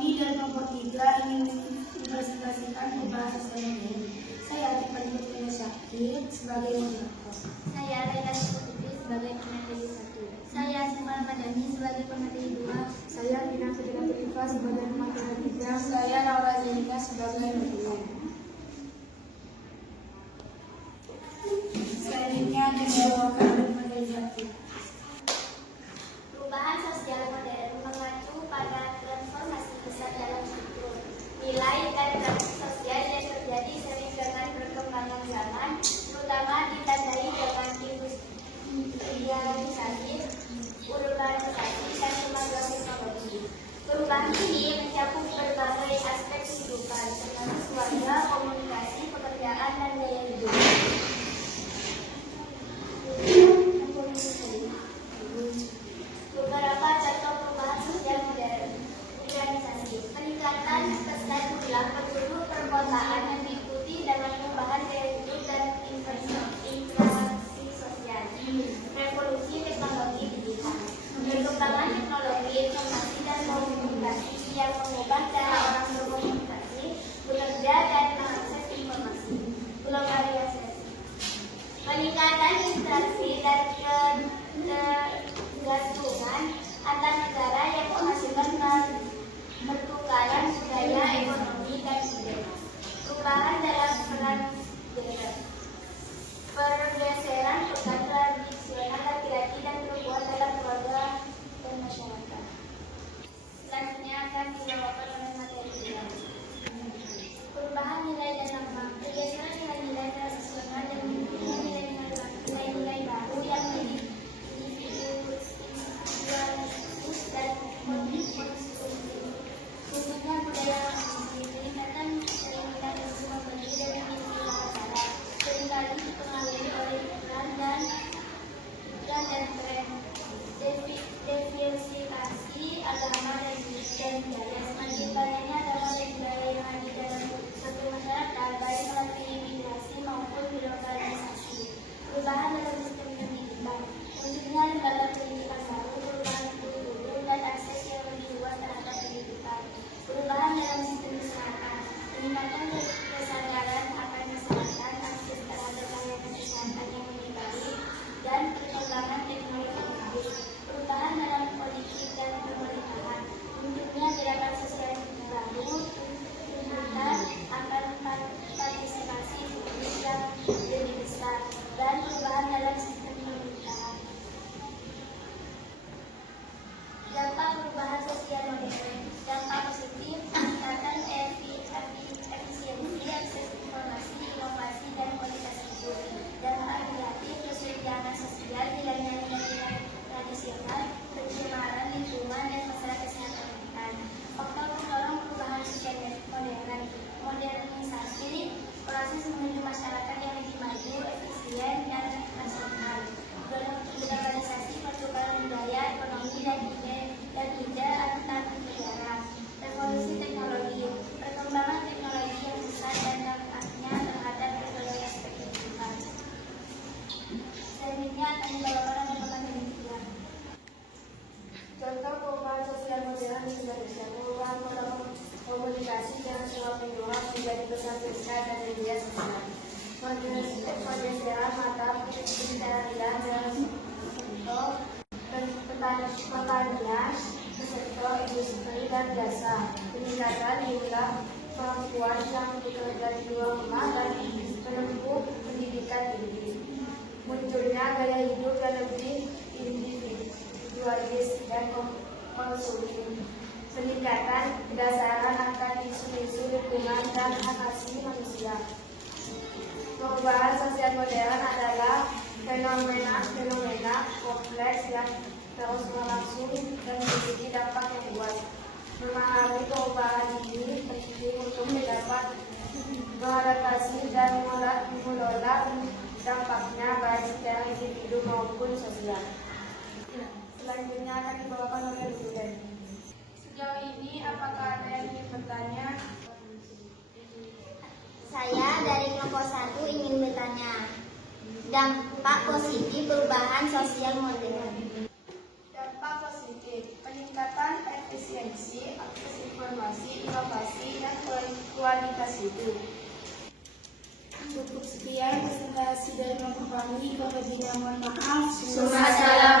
Kami dari kelompok 3 ingin menginvestasikan perubahan sosial modern. Saya Atik Panjat Syakir sebagai moderator. Saya Laila Putri sebagai pemateri 1. Saya Asma Madani sebagai pemateri 2. Saya Dina Fitri Tifah sebagai pemateri 3. Saya Laura Zenika sebagai moderator. Selanjutnya dibawakan oleh materi 1. Perubahan sosial modern mengacu pada transformasi besar dalam struktur, nilai dan praktik sosial yang terjadi sering dengan perkembangan zaman, terutama ditandai dengan industrialisasi, urbanisasi, dan kemajuan teknologi. Perubahan ini mencakup berbagai aspek kehidupan, termasuk keluarga, komunikasi, pekerjaan, dan gaya hidup. Beberapa contoh perubahan sosial modern. Urbanisasi, peningkatan kesan ulang penduduk perkotaan yang diikuti dengan perubahan gaya hidup dan interaksi sosial. Revolusi teknologi digital, perkembangan teknologi informasi dan komunikasi yang mengubah cara orang berkomunikasi, bekerja, dan mengakses informasi. Globalisasi, peningkatan interaksi dan ketergantungan antar negara yang menghasilkan pertukaran budaya, ekonomi, dan ide. Perubahan dalam peran gender, pergeseran peran tradisional laki-laki dan perempuan dalam keluarga dan masyarakat. Selanjutnya akan dibawakan oleh materi 2. Perubahan nilai dan norma, pergeseran nilai-nilai tradisional dan nilai-nilai baru yang individualistis dan konsumtif. Khususnya budaya peningkatan nilai-nilai untuk membeli dan memiliki acara, seringkali dipengaruhi oleh iklan dan tren, diversifikasi agama dan budaya. Semakin banyaknya agama dan budaya yang ada dalam suatu masyarakat, baik melalui imigrasi maupun globalisasi. Perubahan dalam sistem pendidikan, munculnya lembaga pendidikan baru, perubahan kurikulum dan akses yang lebih luas terhadap pendidikan. Perubahan dalam sistem kesehatan, peningkatan kesadaran akan kesehatan, akses terhadap layanan kesehatan yang lebih baik, dan perkembangan teknologi. Perubahan dalam politik dan pemerintahan, munculnya gerakan sosial baru, tuntutan akan partisipasi publik yang lebih besar, dan perubahan dalam sistem pemerintahan. Dampak perubahan sosial modern. Dampak positif, peningkatan efisiensi, akses informasi, inovasi, dan kualitas hidup. Dampak negatif, kesenjangan sosial, hilangnya nilai-nilai tradisional, pencemaran lingkungan, dan masalah kesehatan mental. Faktor pendorong perubahan sosial modern. Modernisasi, proses menuju masyarakat yang lebih maju, efisien, dan rasional. Globalisasi, pertukaran budaya, ekonomi, dan ide antar negara. Revolusi teknologi, perkembangan teknologi yang besar dan dampaknya terhadap berbagai aspek kehidupan. Selanjutnya akan dibawakan oleh pemateri 3. Contoh perubahan sosial modern di Indonesia. Perubahan pola komunikasi dengan semua penggunaan menjadi pesan-pesan dan media sosial. Pergeseran mata pencaharian dalam sektor pertanian, sektor industri dan jasa. Peningkatan jumlah perempuan yang bekerja di luar rumah dan menempuh pendidikan tinggi. Munculnya gaya hidup yang lebih individualis dan konsumtif. Peningkatan dasaran akan isu-isu lingkungan dan hak asasi manusia. Perubahan sosial modern adalah fenomena kompleks yang terus berlangsung dan memiliki dampak yang luas. Memahami perubahan ini penting untuk dapat beradaptasi dan mengelola dampaknya baik secara individu maupun sosial. Selanjutnya akan dibawakan oleh Lululen. Sejauh ini apakah ada yang ingin bertanya? Saya dari kelompok 1 ingin bertanya, dampak positif perubahan sosial modern. Dampak positif, peningkatan efisiensi, akses informasi, inovasi, dan kualitas hidup. Cukup sekian presentasi dari kelompok kami. Kalau tidak mohon maaf. Assalamualaikum.